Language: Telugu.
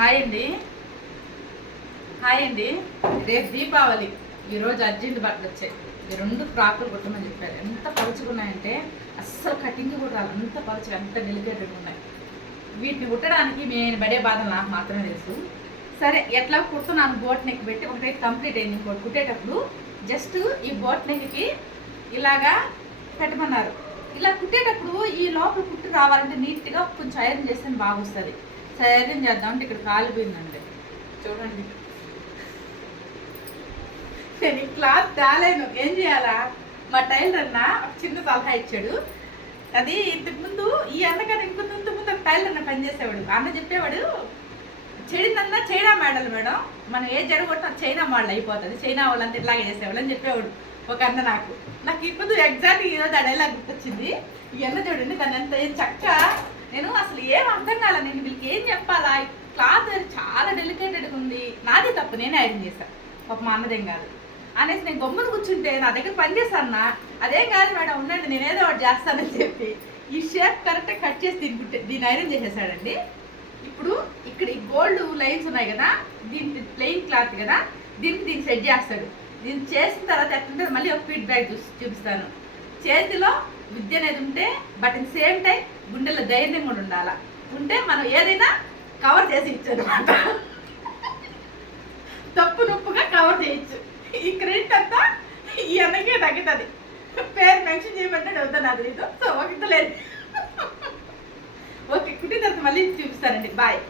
హాయ్ అండి. రేపు దీపావళి. ఈరోజు అర్జెంట్ బట్టలు వచ్చాయి. ఈ 2 ఫ్రాకులు కుట్టమని చెప్పారు. ఎంత పలుచుకున్నాయంటే అస్సలు కటింగ్ కూడా రాదు. అంత పలుచుగా, అంత డెలికేటెడ్గా ఉన్నాయి. వీటిని కుట్టడానికి నేను పడే బాధలు నాకు మాత్రమే తెలుసు. సరే, ఎట్లా కుడుతున్నాను బోట్ నెక్ పెట్టి ఒకటే కంప్లీట్ అయింది. ఇంకోటి కుట్టేటప్పుడు జస్ట్ ఈ బోట్ నెక్కి ఇలాగా పెట్టమన్నారు. ఇలా కుట్టేటప్పుడు ఈ లోపల కుట్టు రావాలంటే నీట్గా కొంచెం ఐరన్ చేస్తే బాగా వస్తుంది. ఐరన్ చేద్దామంటే ఇక్కడ కాలిపోయిందండి. చూడండి, నేను క్లాత్ తేలేను, ఏం చేయాలా? మా టైలర్ అన్న ఒక చిన్న సలహా ఇచ్చాడు. అది ఇంతకుముందు ఈ అన్నగారు ఇంతకుముందు ఒక టైలర్ అన్న పనిచేసేవాడు. అన్న చెప్పేవాడు, చెడిందన్నా చైనా మోడల్ మేడం, మనం ఏ జరగొట్టినా చైనా మోడల్ అయిపోతుంది, చైనా వాళ్ళంతా ఇట్లాగే చేసేవాళ్ళు అని చెప్పేవాడు ఒక అన్న. నాకు ఇప్పుడు ఎగ్జాక్ట్ ఈరోజు ఆ డైలాగ్ గుర్తొచ్చింది. ఈ అన్న చూడండి, దాన్ని ఎంత చక్క, నేను అసలు ఏం అర్థం కాల, నేను వీళ్ళకి ఏం చెప్పాలా? క్లాత్ చాలా డెలికేటెడ్గా ఉంది, నాది తప్పు, నేనే ఐరన్ చేశాను, ఒక మా అన్నదేం కాదు అనేసి నేను గమ్మున కూర్చుంటే నా దగ్గర పని చేశాను. అదేం కాదు మేడం, ఉండండి నేనేదో ఒకటి చేస్తానని చెప్పి ఈ షేప్ కరెక్ట్గా కట్ చేసి దీన్ని ఐరన్ చేసేసాడండి. ఇప్పుడు ఇక్కడ ఈ గోల్డ్ లైన్స్ ఉన్నాయి కదా, దీనికి ప్లెయిన్ క్లాత్ కదా, దీన్ని సెట్ చేస్తాడు. దీన్ని చేసిన తర్వాత ఎట్లుంటే మళ్ళీ ఒక ఫీడ్బ్యాక్ చూపిస్తాను. చేతిలో విద్య అనేది ఉంటే, బట్ ఇన్ సేమ్ టైం గుండెలో ధైర్యం కూడా ఉండాలి. ఉంటే మనం ఏదైనా కవర్ చేసి ఇచ్చాడు అనమాట, తప్పు నొప్పుగా కవర్ చేయొచ్చు. ఈ క్రెడిట్ అంతా ఈ అన్నకే తగ్గుతుంది. పేరు మెన్షన్ చేయమంటే వద్దా నాకు తెలీదు. సో ఒకటి లేదు. ఓకే, కుట్టిన తర్వాత మళ్ళీ చూపిస్తానండి. బాయ్.